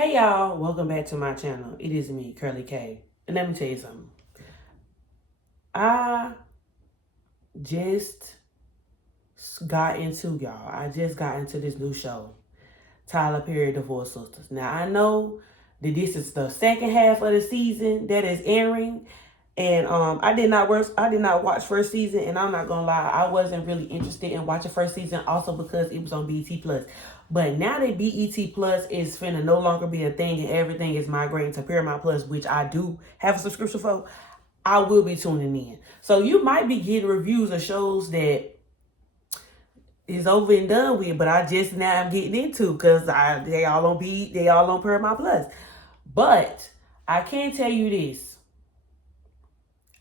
Hey y'all, welcome back to my channel. It is me, Curly K. And let me tell you something. I just got into this new show, Tyler Perry Divorce Sistas. Now I know that this is the second half of the season that is airing. And I did not watch first season, and I'm not gonna lie, I wasn't really interested in watching first season, also because it was on BET Plus. But now that BET Plus is finna no longer be a thing and everything is migrating to Paramount Plus, which I do have a subscription for, I will be tuning in. So you might be getting reviews of shows that is over and done with, but I just now am getting into because they all on Paramount Plus. But I can tell you this.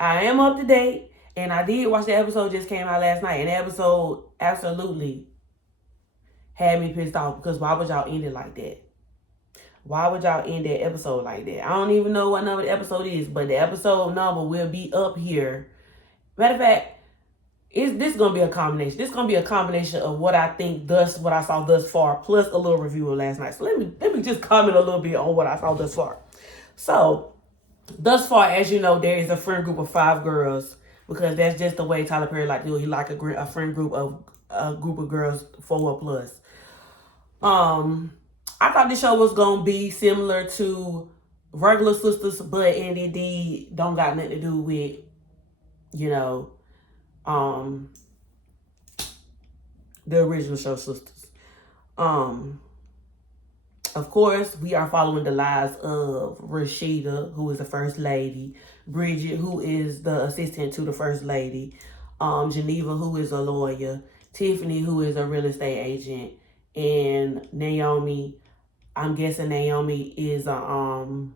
I am up to date, and I did watch the episode just came out last night, and the episode absolutely had me pissed off because why would y'all end it like that? Why would y'all end that episode like that? I don't even know what number the episode is, but the episode number will be up here. Matter of fact, this is gonna be a combination. This is gonna be a combination of what I saw thus far, plus a little review of last night. So let me just comment a little bit on what I saw thus far. So thus far, as you know, there is a friend group of 5 girls because that's just the way Tyler Perry like to do. He like a friend group of girls 4 plus. I thought this show was gonna be similar to regular Sistas, but indeed don't got nothing to do with, the original show Sistas. Of course, we are following the lives of Rashida, who is the first lady, Bridget, who is the assistant to the first lady, Geneva, who is a lawyer, Tiffany, who is a real estate agent, and Naomi. I'm guessing Naomi is they ain't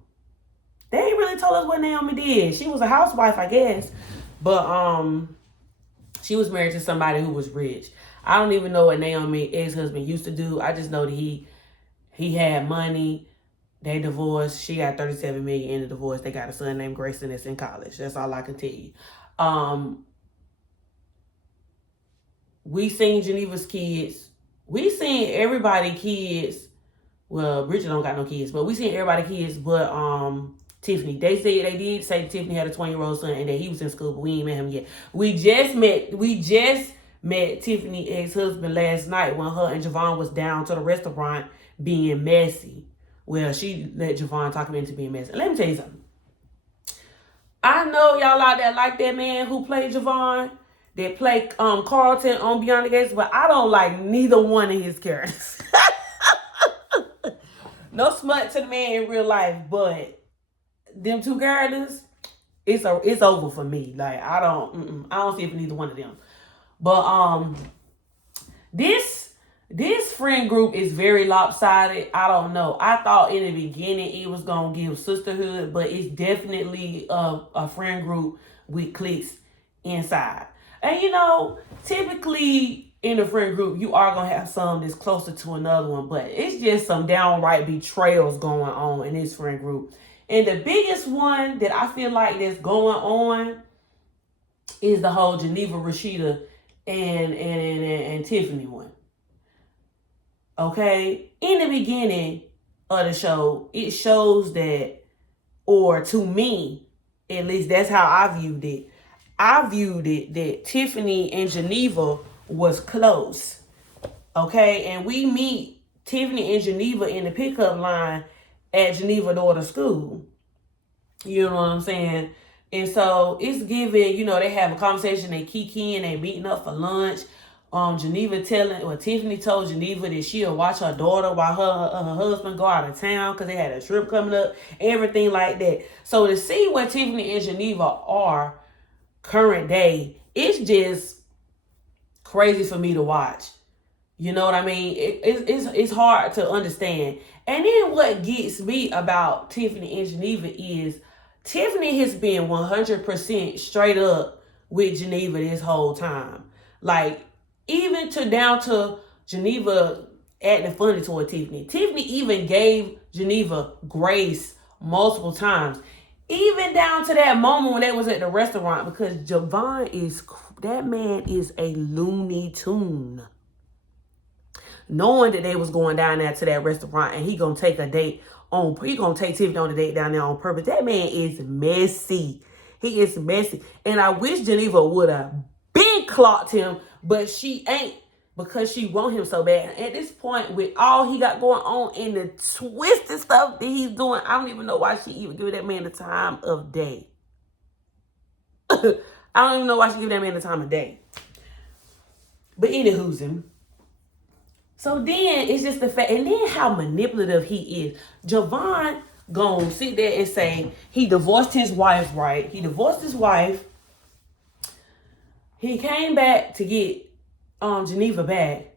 really told us what Naomi did. She was a housewife, I guess, but she was married to somebody who was rich. I don't even know what Naomi's ex-husband used to do. I just know that he had money. They divorced. She got $37 million in the divorce. They got a son named Grayson that's in college. That's all I can tell you. We seen Geneva's kids. We seen everybody kids. Well, Bridget don't got no kids, but we seen everybody kids but Tiffany. They did say Tiffany had a 20-year-old son and that he was in school, but we ain't met him yet. We just met Tiffany's ex-husband last night when her and Javon was down to the restaurant being messy. Well, she let Javon talk him into being messy. Let me tell you something. I know y'all out there like that man who played Javon, that played Carlton on Beyond the Gates, but I don't like neither one of his characters. No smut to the man in real life, but them 2 characters, it's over for me. Like I don't see it for neither one of them. But this friend group is very lopsided. I don't know. I thought in the beginning it was gonna give sisterhood, but it's definitely a friend group with cliques inside. And typically in a friend group, you are going to have some that's closer to another one, but it's just some downright betrayals going on in this friend group. And the biggest one that I feel like that's going on is the whole Geneva, Rashida, and Tiffany one. Okay? In the beginning of the show, it shows that, or to me, at least that's how I viewed it. I viewed it that Tiffany and Geneva was close. Okay? And we meet Tiffany and Geneva in the pickup line at Geneva daughter's school. You know what I'm saying? And so it's given, they have a conversation, they kikiing, they meeting up for lunch. Tiffany told Geneva that she'll watch her daughter while her husband go out of town because they had a trip coming up, everything like that. So to see where Tiffany and Geneva are current day, it's just crazy for me to watch. You know what I mean? It's hard to understand. And then what gets me about Tiffany and Geneva is Tiffany has been 100% straight up with Geneva this whole time. Like, even down to Geneva acting funny toward Tiffany. Tiffany even gave Geneva grace multiple times. Even down to that moment when they was at the restaurant, because that man is a Looney Tune. knowing that they was going down there to that restaurant, and he gonna take Tiffany on a date down there on purpose. That man is messy. He is messy. And I wish Geneva would have been clocked him, but she ain't, because she want him so bad. At this point, with all he got going on and the twisted stuff that he's doing, I don't even know why she even give that man the time of day. I don't even know why she give that man the time of day. But anywho's him. So then it's just the fact, and then how manipulative he is. Javon gonna sit there and say he divorced his wife, right? He divorced his wife. He came back to get Geneva back.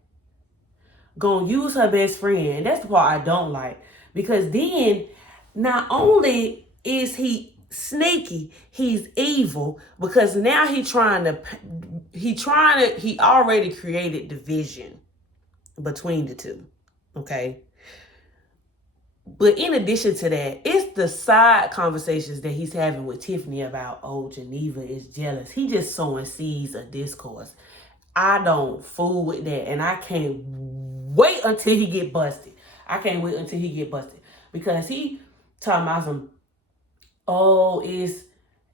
Gonna use her best friend. That's the part I don't like. Because then, not only is he sneaky, he's evil, because now he already created division between the two. Okay. But in addition to that, it's the side conversations that he's having with Tiffany about, oh, Geneva is jealous. He just sowing seeds of discourse. I don't fool with that. And I can't wait until he get busted. Because he talking about some, oh,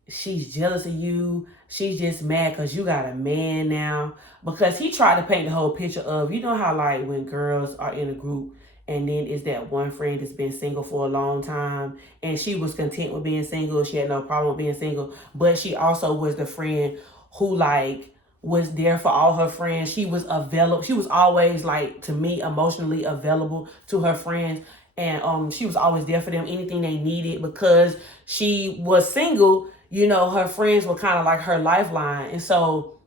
she's jealous of you. She's just mad because you got a man now. Because he tried to paint the whole picture of, you know how like when girls are in a group and then it's that one friend that's been single for a long time and she was content with being single. She had no problem with being single. But she also was the friend who like was there for all her friends. She was available. She was always like, to me, emotionally available to her friends. And she was always there for them, anything they needed, because she was single. You know, her friends were kind of like her lifeline. And so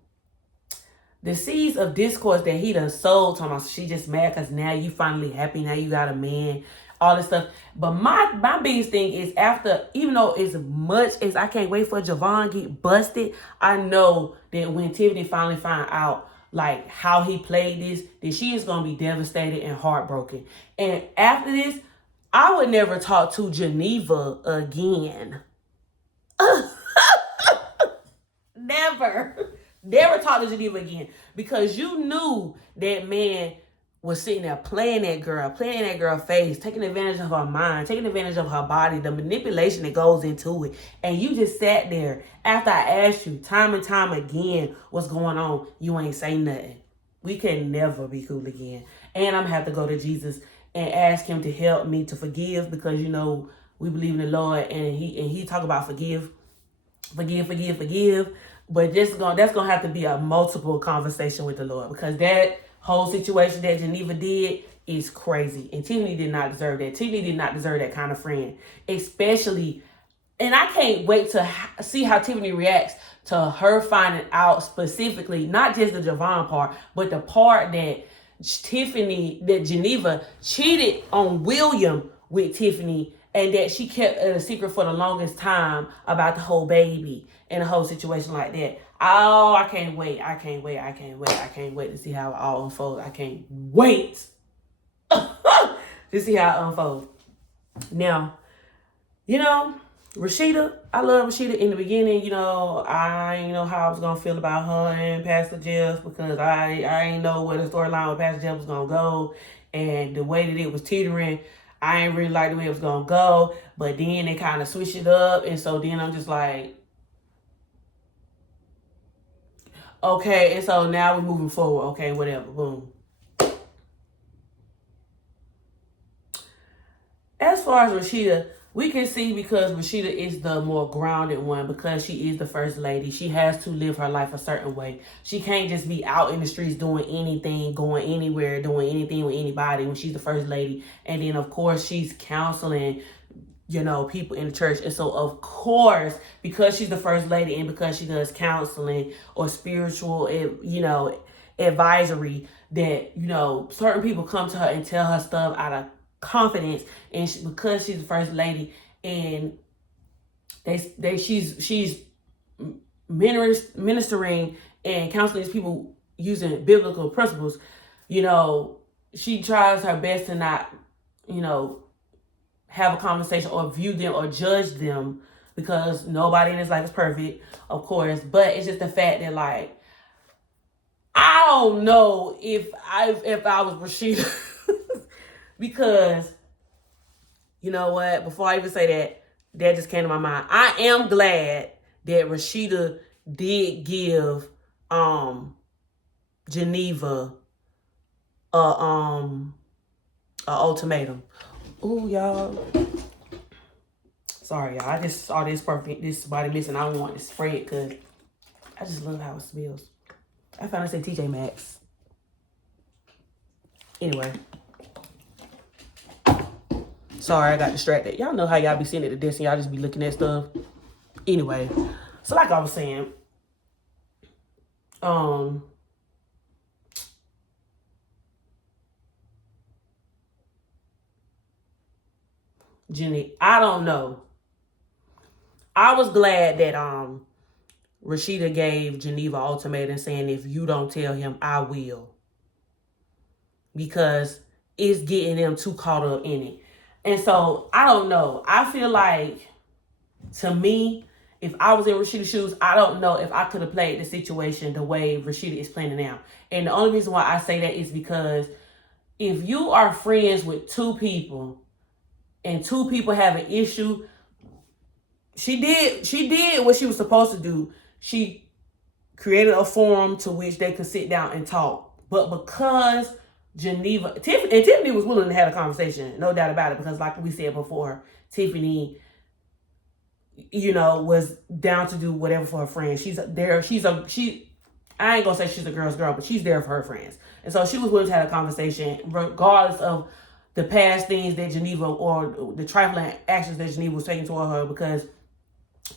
the seeds of discourse that he done sold, talking about she just mad because now you finally happy, now you got a man, all this stuff. But my biggest thing is, after, even though as much as I can't wait for Javon get busted, I know that when Tiffany finally find out like how he played this, that she is going to be devastated and heartbroken. And after this, I would never talk to Geneva again. Never talk to Geneva again. Because you knew that man was sitting there playing that girl face, taking advantage of her mind, taking advantage of her body, the manipulation that goes into it. And you just sat there after I asked you time and time again what's going on. You ain't say nothing. We can never be cool again. And I'm gonna have to go to Jesus and ask him to help me to forgive, because you know we believe in the Lord, and he talk about forgive. But that's gonna have to be a multiple conversation with the Lord, because that whole situation that Geneva did is crazy. And Tiffany did not deserve that. Tiffany did not deserve that kind of friend. Especially, and I can't wait to see how Tiffany reacts to her finding out specifically, not just the Javon part, but the part that Geneva cheated on William with Tiffany, and that she kept it a secret for the longest time about the whole baby and the whole situation like that. Oh, I can't wait to see how it all unfolds. I can't wait to see how it unfolds. Now, you know, Rashida, I love Rashida. In the beginning, you know, I didn't know how I was going to feel about her and Pastor Jeff, because I didn't know where the storyline with Pastor Jeff was going to go. And the way that it was teetering, I ain't really like the way it was going to go. But then they kind of switched it up. And so then I'm just like, okay. And so now we're moving forward. Okay, whatever. Boom. As far as Rashida, we can see, because Rashida is the more grounded one, because she is the first lady. She has to live her life a certain way. She can't just be out in the streets doing anything, going anywhere, doing anything with anybody when she's the first lady. And then, of course, she's counseling, you know, people in the church. And so, of course, because she's the first lady and because she does counseling or spiritual, you know, advisory, that, you know, certain people come to her and tell her stuff out of confidence, and because she's the first lady, and she's ministering and counseling these people using biblical principles, you know, she tries her best to not, you know, have a conversation or view them or judge them, because nobody in this life is perfect, of course. But it's just the fact that, like, I don't know if I was Rashida. Because you know what? Before I even say that, that just came to my mind. I am glad that Rashida did give Geneva a ultimatum. Ooh, y'all. Sorry, y'all. I just saw this body missing. I don't want to spray it because I just love how it smells. I found it say TJ Maxx. Anyway. Sorry, I got distracted. Y'all know how y'all be sitting at the desk and y'all just be looking at stuff. Anyway. So like I was saying, Jenny, I don't know. I was glad that Rashida gave Geneva ultimatum saying, if you don't tell him, I will. Because it's getting them too caught up in it. And so, I don't know. I feel like, to me, if I was in Rashida's shoes, I don't know if I could have played the situation the way Rashida is playing it now. And the only reason why I say that is because if you are friends with two people and two people have an issue, she did what she was supposed to do. She created a forum to which they could sit down and talk. But because Tiffany was willing to have a conversation, no doubt about it, because like we said before, Tiffany, you know, was down to do whatever for her friends. I ain't gonna say she's a girl's girl, but she's there for her friends. And so she was willing to have a conversation regardless of the past things that Geneva, or the trifling actions that Geneva was taking toward her, because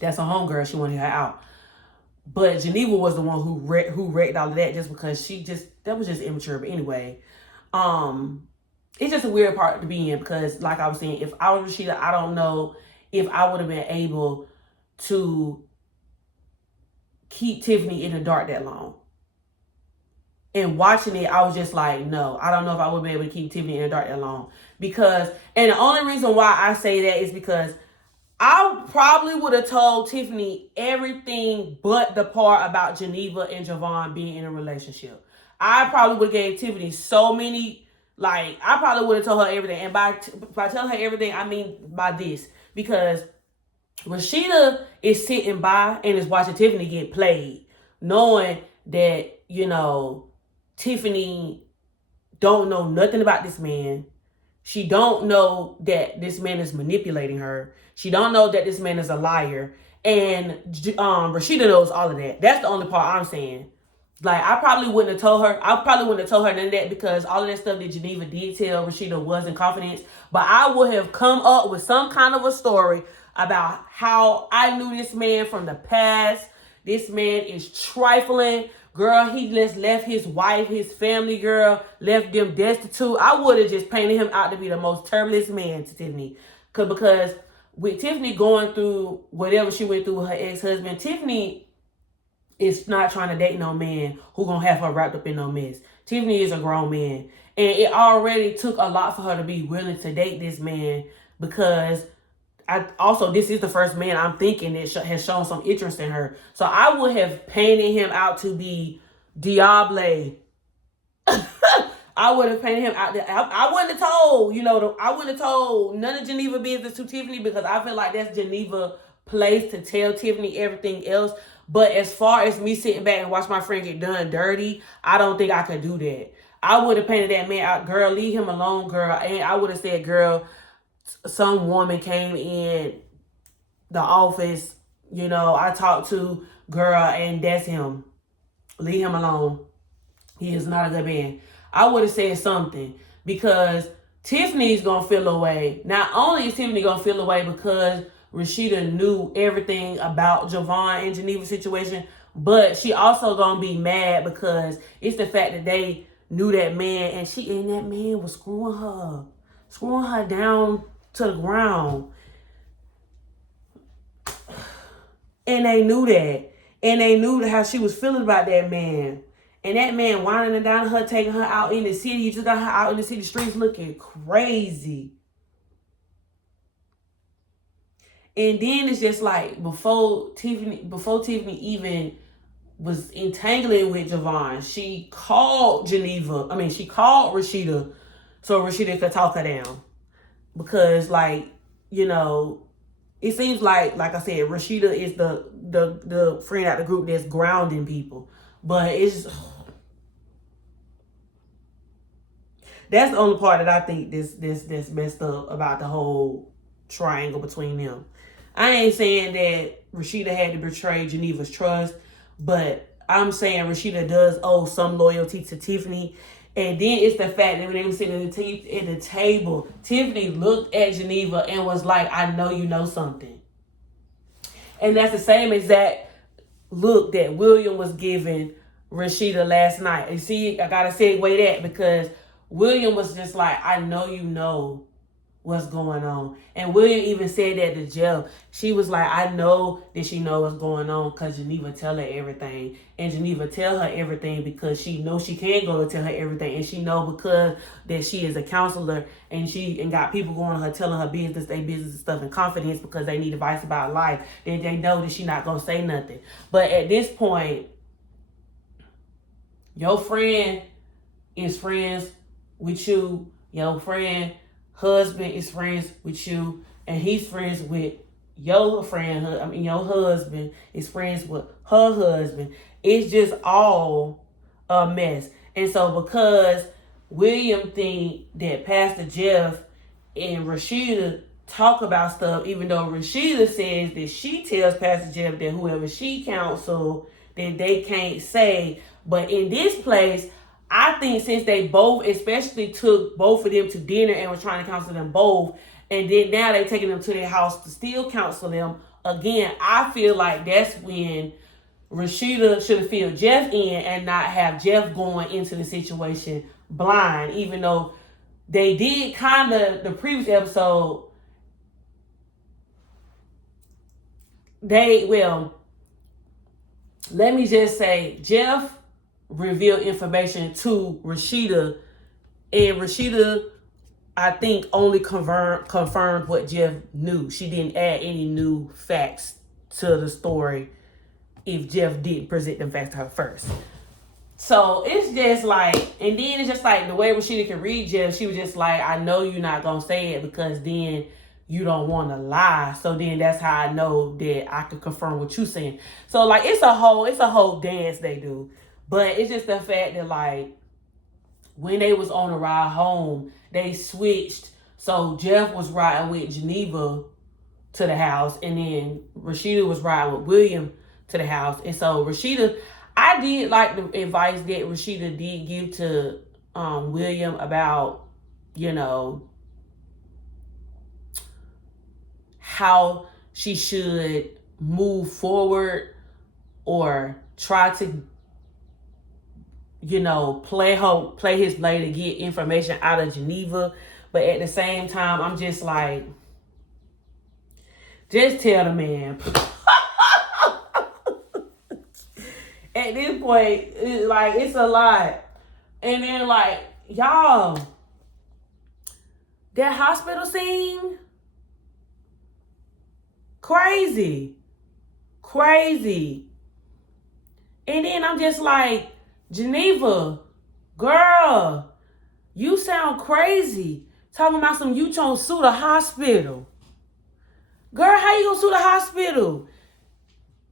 that's a homegirl. She wanted her out. But Geneva was the one who wrecked all of that, just because that was just immature. But anyway, it's just a weird part to be in, because like I was saying, if I was Rashida, I don't know if I would have been able to keep Tiffany in the dark that long. And watching it, I was just like, no, I don't know if I would be able to keep Tiffany in the dark that long. Because, and the only reason why I say that is because I probably would have told Tiffany everything but the part about Geneva and Javon being in a relationship. I probably would have gave Tiffany so many, I probably would have told her everything. And by telling her everything, I mean by this. Because Rashida is sitting by and is watching Tiffany get played, knowing that, you know, Tiffany don't know nothing about this man. She don't know that this man is manipulating her. She don't know that this man is a liar. And Rashida knows all of that. That's the only part I'm saying. I probably wouldn't have told her. I probably wouldn't have told her none of that, because all of that stuff that Geneva did tell Rashida was in confidence. But I would have come up with some kind of a story about how I knew this man from the past. This man is trifling. Girl, he just left his wife, his family, girl, left them destitute. I would have just painted him out to be the most turbulent man to Tiffany. Because with Tiffany going through whatever she went through with her ex-husband, Tiffany is not trying to date no man who gonna have her wrapped up in no mess. Tiffany is a grown man. And it already took a lot for her to be willing to date this man, because this is the first man I'm thinking that has shown some interest in her. So I would have painted him out to be Diable. I would have painted him out there. I wouldn't have told, I wouldn't have told none of Geneva business to Tiffany, because I feel like that's Geneva place to tell Tiffany everything else. But as far as me sitting back and watch my friend get done dirty, I don't think I could do that. I would have painted that man out, girl, leave him alone, girl. And I would have said, girl, some woman came in the office, I talked to, girl, and that's him. Leave him alone. He is not a good man. I would have said something, because Tiffany's going to feel away. Not only is Tiffany going to feel away because Rashida knew everything about Javon and Geneva's situation, but she also going to be mad because it's the fact that they knew that man, and that man was screwing her down to the ground. And they knew that. And they knew how she was feeling about that man. And that man winding her down, her taking her out in the city. You just got her out in the city streets looking crazy. And then it's just like before Tiffany even was entangling with Javon, she called she called Rashida so Rashida could talk her down. Because, like, you know, it seems like I said, Rashida is the friend out the group that's grounding people. But that's the only part that I think this messed up about the whole triangle between them. I ain't saying that Rashida had to betray Geneva's trust, but I'm saying Rashida does owe some loyalty to Tiffany. And then it's the fact that when they were sitting at the table, Tiffany looked at Geneva and was like, I know you know something. And that's the same exact look that William was giving Rashida last night. And see, I gotta segue that because William was just like, I know you know what's going on. And William even said that to Jeff. She was like, I know that she know what's going on because Geneva tell her everything. And Geneva tell her everything because she knows she can go to tell her everything. And she know because that she is a counselor and got people going to her telling her business, their business and stuff in confidence because they need advice about life. And they know that she not going to say nothing. But at this point, your friend is friends with you. Your friend husband is friends with you, and he's friends with your friend. Your husband is friends with her husband. It's just all a mess. And so because William think that Pastor Jeff and Rashida talk about stuff, even though Rashida says that she tells Pastor Jeff that whoever she counsel, that they can't say. But in this place, I think since they both especially took both of them to dinner and were trying to counsel them both, and then now they're taking them to their house to still counsel them, again, I feel like that's when Rashida should have filled Jeff in and not have Jeff going into the situation blind, even though they did kind of, the previous episode, let me just say, Jeff revealed information to Rashida, and Rashida, I think, only confirmed what Jeff knew. She didn't add any new facts to the story if Jeff didn't present them facts to her first. So it's just like, and then it's just like the way Rashida can read Jeff, she was just like, I know you're not gonna say it because then you don't want to lie. So then that's how I know that I can confirm what you're saying. So like it's a whole dance they do. But it's just the fact that, like, when they was on the ride home, they switched. So Jeff was riding with Geneva to the house, and then Rashida was riding with William to the house. And so Rashida, I did like the advice that Rashida did give to William about, you know, how she should move forward or try to, you know, play his play to get information out of Geneva. But at the same time, I'm just like, just tell the man. At this point, it's a lot. And then, like, y'all, that hospital scene, crazy. And then I'm just like, Geneva, girl, you sound crazy. Talking about you trying to sue the hospital. Girl, how you gonna sue the hospital?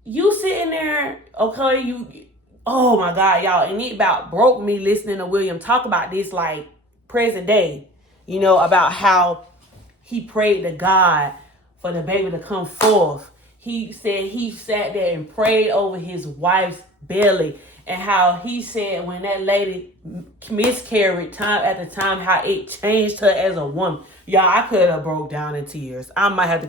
You sitting there, okay, oh my God, y'all. And it about broke me listening to William talk about this like present day. You know, about how he prayed to God for the baby to come forth. He said he sat there and prayed over his wife's belly. And how he said when that lady miscarried time after time, how it changed her as a woman. Y'all, I could have broke down in tears. I might have to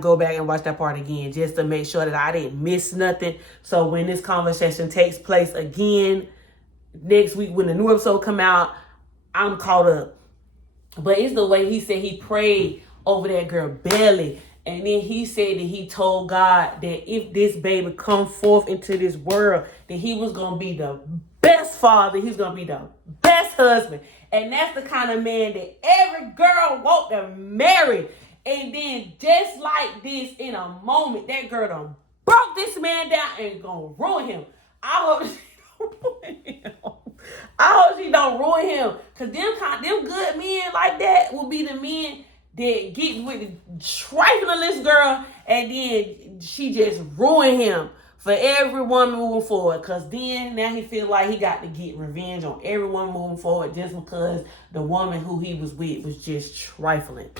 go back and watch that part again just to make sure that I didn't miss nothing. So when this conversation takes place again next week, when the new episode come out, I'm caught up. But it's the way he said he prayed over that girl belly. And then he said that he told God that if this baby come forth into this world, that he was going to be the best father. He's going to be the best husband. And that's the kind of man that every girl wants to marry. And then just like this, in a moment, that girl done broke this man down and gonna ruin him. I hope she don't ruin him. I hope she don't ruin him. Cause them good men like that will be the men that get with the trifling girl and then she just ruin him for every woman moving forward. Cause then now he feel like he got to get revenge on everyone moving forward just because the woman who he was with was just trifling.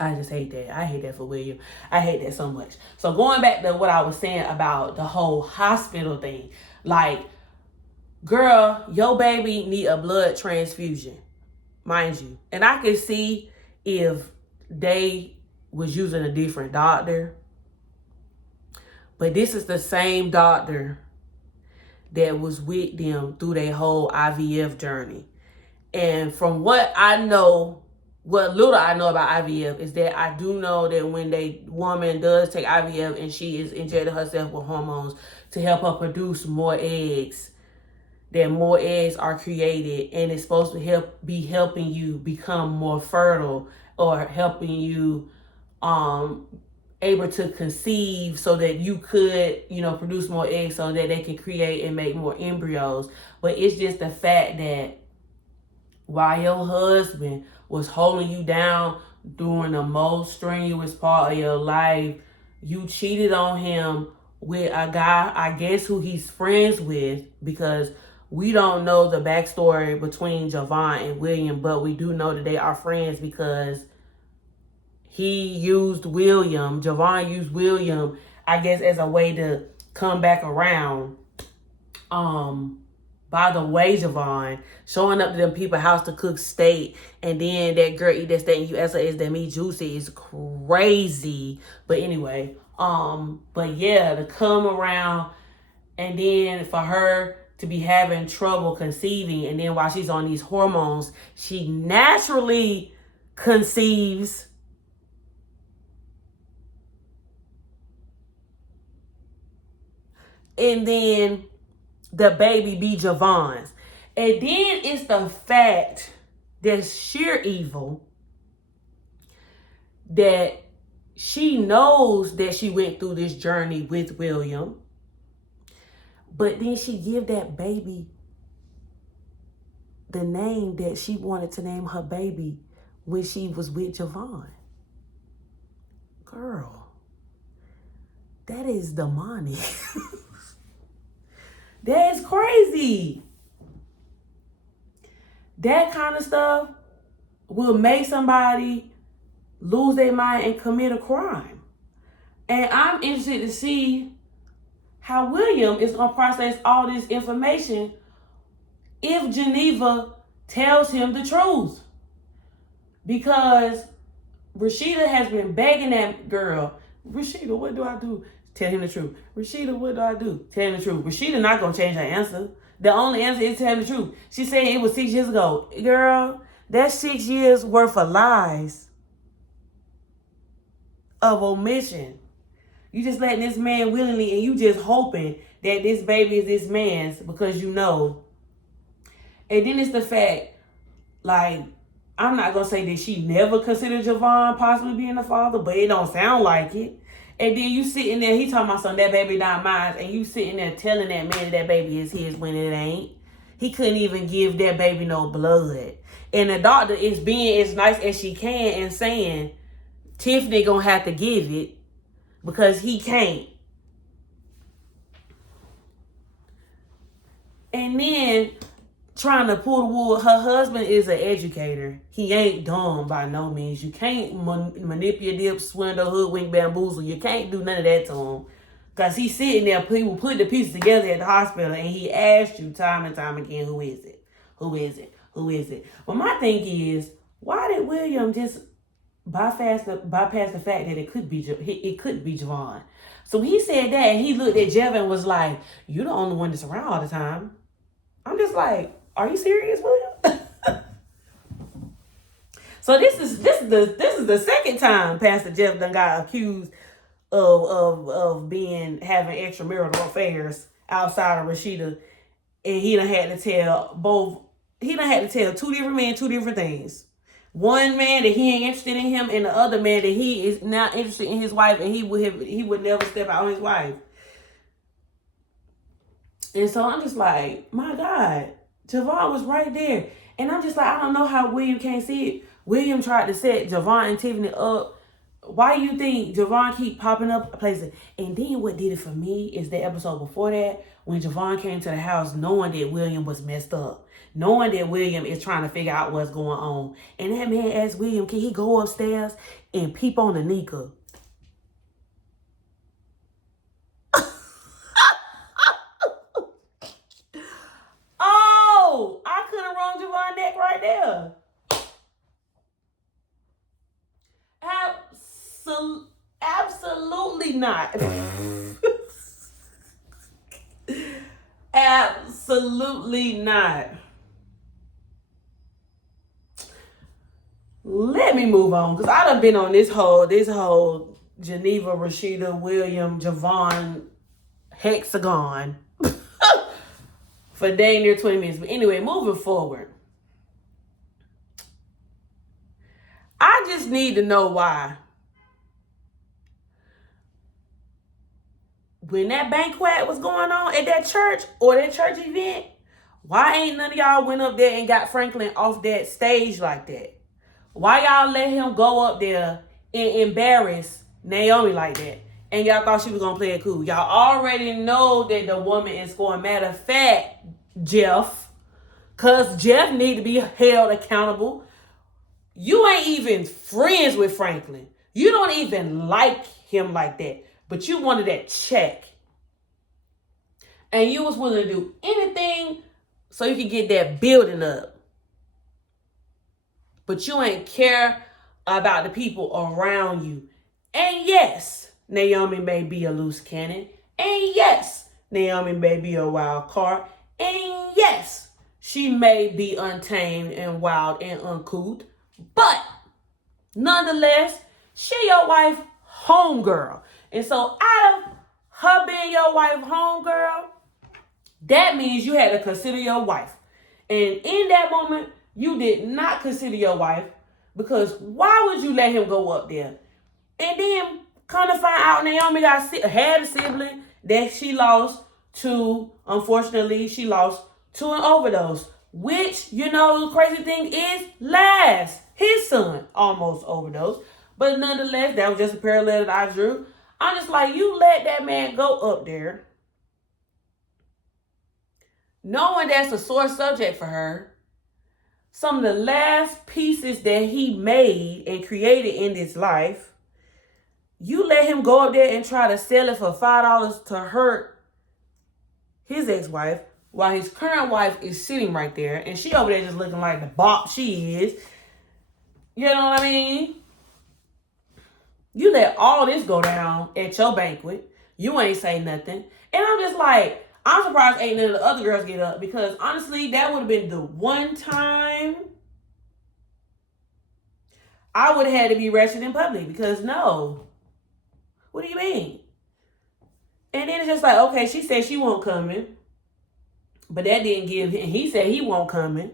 I just hate that. I hate that for William. I hate that so much. So going back to what I was saying about the whole hospital thing, like, girl, your baby need a blood transfusion, mind you. And I could see if they was using a different doctor, but this is the same doctor that was with them through their whole IVF journey. And from what I know, what little I know about IVF is that I do know that when the woman does take IVF and she is injecting herself with hormones to help her produce more eggs, that more eggs are created and it's supposed to be helping you become more fertile or helping you able to conceive so that you could, produce more eggs so that they can create and make more embryos. But it's just the fact that while your husband was holding you down during the most strenuous part of your life, you cheated on him with a guy, I guess, who he's friends with, because we don't know the backstory between Javon and William, but we do know that they are friends because Javon used William, I guess, as a way to come back around. By the way, Javon, showing up to them people's house to cook steak, and then that girl eat that steak and you ask her, is that meat juicy? Is crazy. But anyway, but yeah, to come around and then for her to be having trouble conceiving, and then while she's on these hormones, she naturally conceives. And then the baby be Javon's. And then it's the fact that's sheer evil that she knows that she went through this journey with William, but then she give that baby the name that she wanted to name her baby when she was with Javon. Girl, that is demonic. That is crazy. That kind of stuff will make somebody lose their mind and commit a crime. And I'm interested to see how William is going to process all this information if Geneva tells him the truth. Because Rashida has been begging that girl, Rashida, what do I do? Tell him the truth. Rashida, what do I do? Tell him the truth. Rashida not going to change her answer. The only answer is tell him the truth. She said it was 6 years ago. Girl, that's 6 years worth of lies. Of omission. You just letting this man willingly, and you just hoping that this baby is this man's because you know. And then it's the fact, like, I'm not going to say that she never considered Javon possibly being the father, but it don't sound like it. And then you sitting there, he talking about something, that baby not mine, and you sitting there telling that man that baby is his when it ain't. He couldn't even give that baby no blood. And the doctor is being as nice as she can and saying, Tiffany gonna have to give it because he can't. And then trying to pull the wool. Her husband is an educator. He ain't dumb by no means. You can't manipulate, swindle, hoodwink, bamboozle. You can't do none of that to him. Because he's sitting there, people put the pieces together at the hospital, and he asked you time and time again, who is it? Who is it? Who is it? But my thing is, why did William just bypass the fact that it could be Javon? So he said that, and he looked at Jeff and was like, "You the only one that's around all the time." I'm just like, are you serious, William? So this is the second time Pastor Jeff done got accused of having extramarital affairs outside of Rashida, and he done had to tell two different men two different things. One man that he ain't interested in him, and the other man that he is not interested in his wife, and he would never step out on his wife. And so I'm just like, my God, Javon was right there. And I'm just like, I don't know how William can't see it. William tried to set Javon and Tiffany up. Why do you think Javon keep popping up places? And then what did it for me is the episode before that, when Javon came to the house knowing that William was messed up. Knowing that William is trying to figure out what's going on. And that man asked William, can he go upstairs and peep on Anika? Oh, I could have wronged Javon's neck right there. Absolutely not. Absolutely not. Let me move on, because I done been on this whole Geneva, Rashida, William, Javon hexagon for dang near 20 minutes. But anyway, moving forward. I just need to know why. When that banquet was going on at that church or that church event, why ain't none of y'all went up there and got Franklin off that stage like that? Why y'all let him go up there and embarrass Naomi like that? And y'all thought she was going to play it cool. Y'all already know that the woman is scoring. Matter of fact, Jeff, because Jeff need to be held accountable. You ain't even friends with Franklin. You don't even like him like that. But you wanted that check. And you was willing to do anything so you could get that building up. But you ain't care about the people around you. And yes, Naomi may be a loose cannon. And yes, Naomi may be a wild card. And yes, she may be untamed and wild and uncouth. But nonetheless, she your wife, homegirl. And so out of her being your wife, homegirl, that means you had to consider your wife. And in that moment, you did not consider your wife, because why would you let him go up there? And then come to find out Naomi had a sibling that she lost to, unfortunately, she lost to an overdose. Which, you know, the crazy thing is, Laz, his son, almost overdosed. But nonetheless, that was just a parallel that I drew. I'm just like, you let that man go up there, knowing that's a sore subject for her. Some of the last pieces that he made and created in this life, you let him go up there and try to sell it for $5 to hurt his ex-wife, while his current wife is sitting right there, and she over there just looking like the bop she is. You know what I mean? You let all this go down at your banquet. You ain't say nothing. And I'm just like, I'm surprised ain't none of the other girls get up, because honestly, that would have been the one time I would have had to be arrested in public, because no. What do you mean? And then it's just like, okay, she said she won't coming, but that didn't give him, he said he won't coming.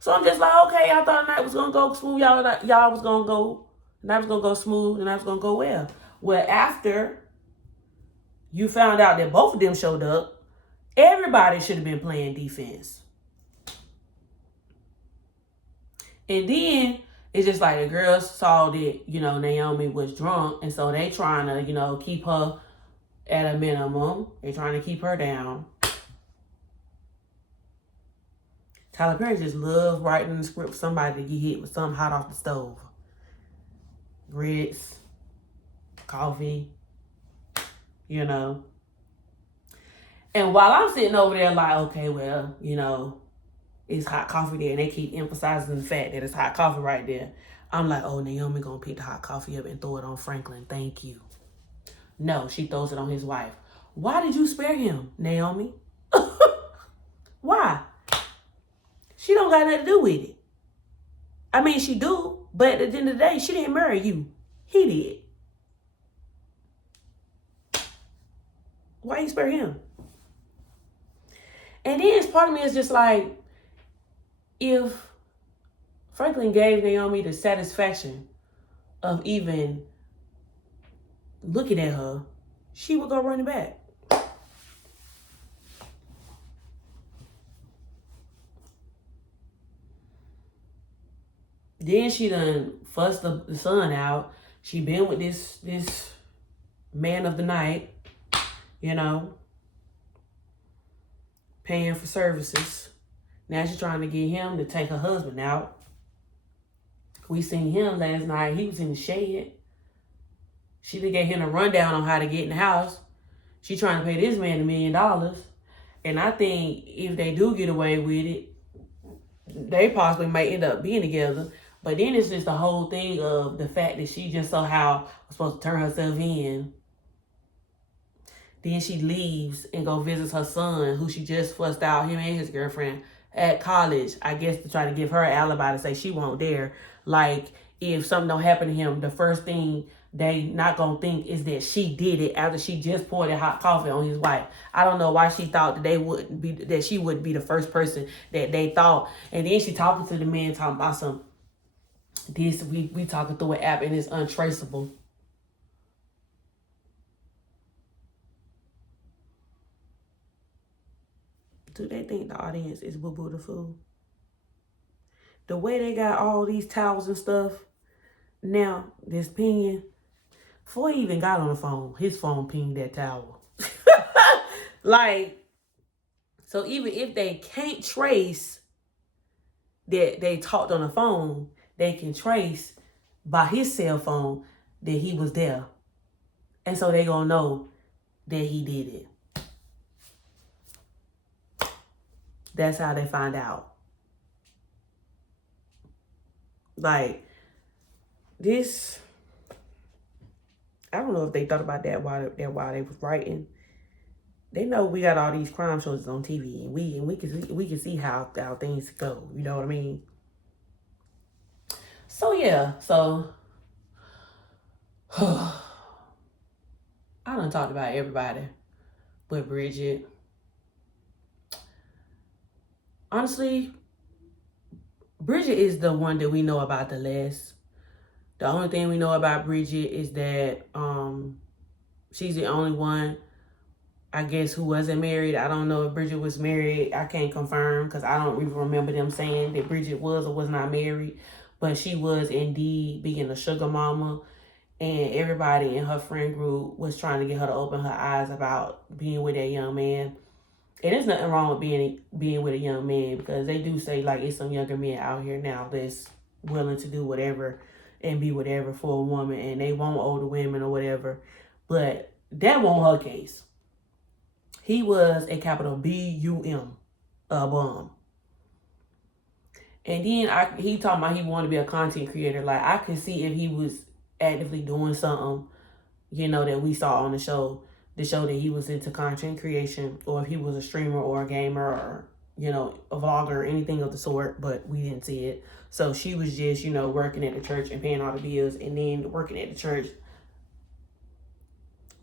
So I'm just like, okay, I thought the night was going to go smooth. Y'all was going to go, the night was going to go smooth, and the night was going to go well. Well, after you found out that both of them showed up, everybody should have been playing defense. And then it's just like the girls saw that, you know, Naomi was drunk, and so they trying to, you know, keep her at a minimum. They trying to keep her down. Tyler Perry just loves writing the script for somebody to get hit with something hot off the stove. Grits, coffee, you know. And while I'm sitting over there like, okay, well, you know, it's hot coffee there, and they keep emphasizing the fact that it's hot coffee right there, I'm like, oh, Naomi gonna pick the hot coffee up and throw it on Franklin. Thank you. No, she throws it on his wife. Why did you spare him, Naomi? Why? She don't got nothing to do with it. I mean, she do, but at the end of the day, she didn't marry you. He did. Why you spare him? And then part of me is just like, if Franklin gave Naomi the satisfaction of even looking at her, she would go running back. Then she done fussed the son out. She been with this man of the night, you know, paying for services. Now she's trying to get him to take her husband out. We seen him last night. He was in the shed. She done gave him a rundown on how to get in the house. She trying to pay this man $1 million. And I think if they do get away with it, they possibly might end up being together. But then it's just the whole thing of the fact that she just somehow was supposed to turn herself in. Then she leaves and go visit her son, who she just fussed out, him and his girlfriend, at college, I guess, to try to give her an alibi to say she won't there. Like, if something don't happen to him, the first thing they not gonna think is that she did it after she just poured that hot coffee on his wife. I don't know why she thought that she wouldn't be the first person that they thought. And then she talking to the man, talking about some, this, we talking through an app and it's untraceable. Do they think the audience is boo-boo the fool? The way they got all these towels and stuff, now, this pinging, before he even got on the phone, his phone pinged that towel. Like, so even if they can't trace that they talked on the phone, they can trace by his cell phone that he was there. And so they gonna know that he did it. That's how they find out. Like, this, I don't know if they thought about that while they was writing. They know we got all these crime shows on TV, and we can see how things go. You know what I mean? So yeah, so I done talked about everybody but Bridget. Honestly, Bridget is the one that we know about the less. The only thing we know about Bridget is that she's the only one, I guess, who wasn't married. I don't know if Bridget was married. I can't confirm because I don't even remember them saying that Bridget was or was not married. But she was indeed being a sugar mama. And everybody in her friend group was trying to get her to open her eyes about being with that young man. And there's nothing wrong with being with a young man, because they do say, like, it's some younger men out here now that's willing to do whatever and be whatever for a woman, and they want older women or whatever. But that wasn't her case. He was a capital B-U-M, a bum. And then he talking about he wanted to be a content creator. Like, I could see if he was actively doing something, you know, that we saw on the show that he was into content creation, or if he was a streamer or a gamer or, you know, a vlogger or anything of the sort, but we didn't see it. So she was just, you know, working at the church and paying all the bills, and then working at the church,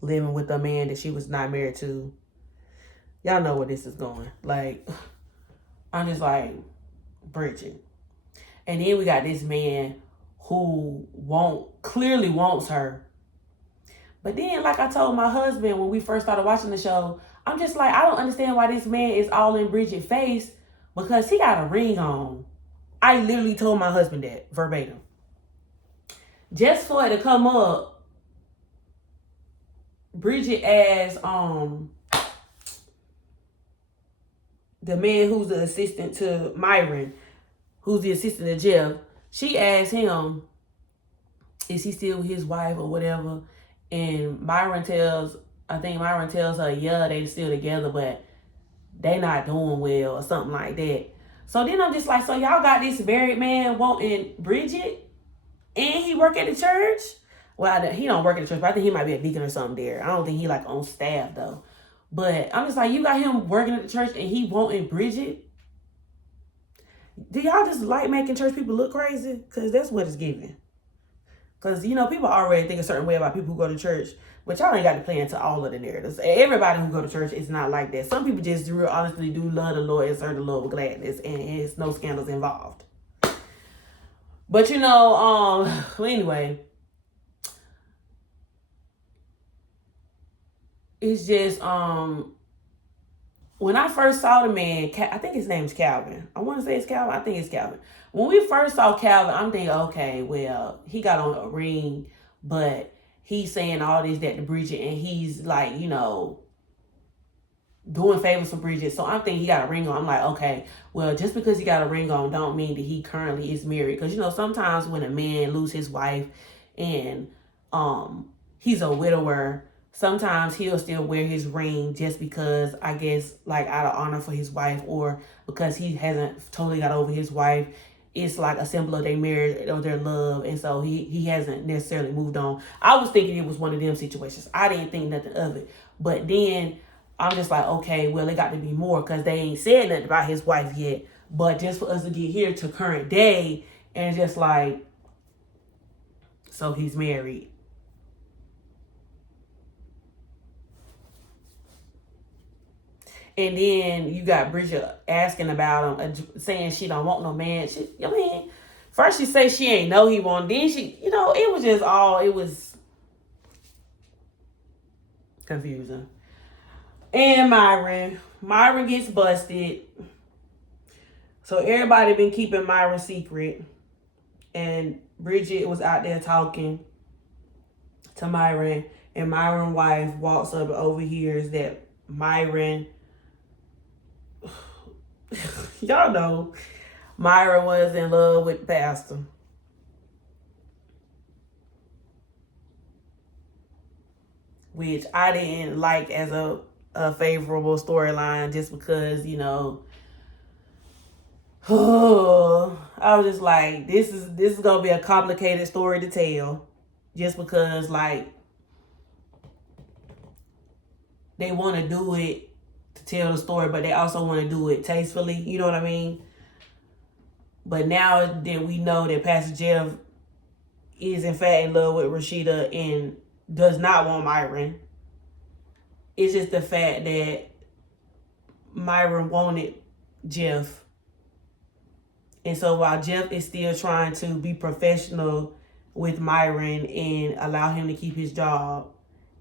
living with a man that she was not married to. Y'all know where this is going. Like, I'm just like, Bridget. And then we got this man who clearly wants her. But then, like I told my husband when we first started watching the show, I'm just like, I don't understand why this man is all in Bridget's face, because he got a ring on. I literally told my husband that verbatim. Just for it to come up, Bridget asked the man who's the assistant to Myron, who's the assistant to Jeff, she asked him, is he still with his wife or whatever? And Myron tells her, yeah, they still together, but they not doing well or something like that. So then I'm just like, so y'all got this married man wanting Bridget, and he work at the church? Well, he don't work at the church, but I think he might be a deacon or something there. I don't think he like on staff though. But I'm just like, you got him working at the church and he wanting Bridget? Do y'all just like making church people look crazy? Because that's what it's giving. Because, you know, people already think a certain way about people who go to church, but y'all ain't got to play into all of the narratives. Everybody who go to church is not like that. Some people just real honestly do love the Lord and serve the Lord with gladness, and it's no scandals involved. But you know, anyway, it's just when I first saw the man, I think his name's Calvin. I want to say it's Calvin. I think it's Calvin. When we first saw Calvin, I'm thinking, okay, well, he got on a ring, but he's saying all this, that to Bridget, and he's like, you know, doing favors for Bridget. So I'm thinking he got a ring on. I'm like, okay, well, just because he got a ring on don't mean that he currently is married. Because, you know, sometimes when a man loses his wife and he's a widower, sometimes he'll still wear his ring just because, I guess, like out of honor for his wife, or because he hasn't totally got over his wife. It's like a symbol of their marriage or their love, and so he hasn't necessarily moved on. I was thinking it was one of them situations. I didn't think nothing of it. But then I'm just like, okay, well, it got to be more, because they ain't said nothing about his wife yet. But just for us to get here to current day, and just like, so he's married. And then you got Bridget asking about him, saying she don't want no man. I mean, first she say she ain't know he want. Then she, you know, it was just all, it was confusing. And Myron gets busted. So everybody been keeping Myron secret. And Bridget was out there talking to Myron. And Myron's wife walks up and overhears that Myron, y'all know, Myron was in love with Pastor. Which I didn't like as a favorable storyline, just because, you know, I was just like, this is gonna be a complicated story to tell, just because like they want to do it to tell the story, but they also want to do it tastefully. You know what I mean? But now that we know that Pastor Jeff is in fact in love with Rashida and does not want Myron, it's just the fact that Myron wanted Jeff. And so while Jeff is still trying to be professional with Myron and allow him to keep his job,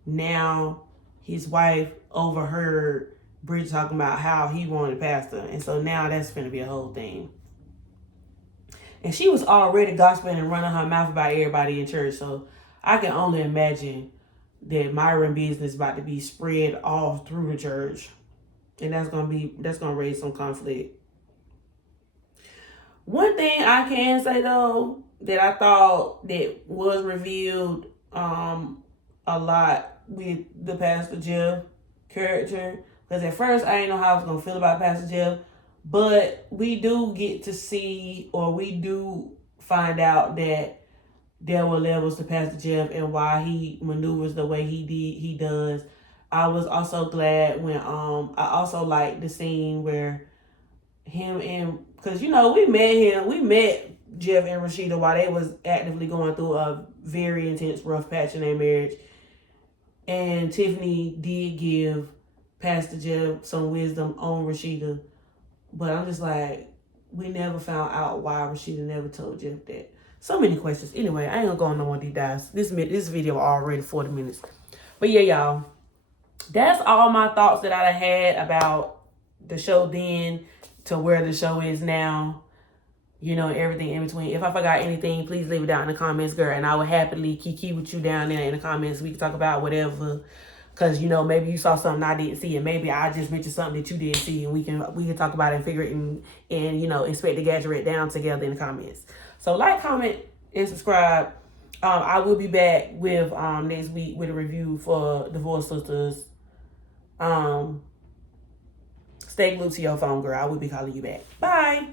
now his wife overheard Bridget talking about how he wanted Pastor. And so now that's going to be a whole thing. And she was already gospeling and running her mouth about everybody in church. So I can only imagine that Myron business is about to be spread all through the church. And that's gonna raise some conflict. One thing I can say though, that I thought that was revealed a lot with the Pastor Jeff character, because at first I didn't know how I was gonna feel about Pastor Jeff, but we do get to see, or we do find out that there were levels to Pastor Jeff and why he maneuvers the way he does. I was also glad when I also liked the scene where him and, because you know we met Jeff and Rashida while they was actively going through a very intense rough patch in their marriage, and Tiffany did give Pastor Jeff some wisdom on Rashida, but I'm just like, we never found out why Rashida never told Jeff that. So many questions. Anyway, I ain't gonna go on no more deep dives. This video already 40 minutes. But yeah, y'all, that's all my thoughts that I had about the show then to where the show is now. You know, everything in between. If I forgot anything, please leave it down in the comments, girl. And I would happily kiki with you down there in the comments. We can talk about whatever. Because, you know, maybe you saw something I didn't see, and maybe I just mentioned something that you didn't see, and we can talk about it and figure it and you know, inspect the gadget down together in the comments. So like, comment, and subscribe. I will be back with next week with a review for Divorce Sistas. Stay glued to your phone, girl. I will be calling you back. Bye.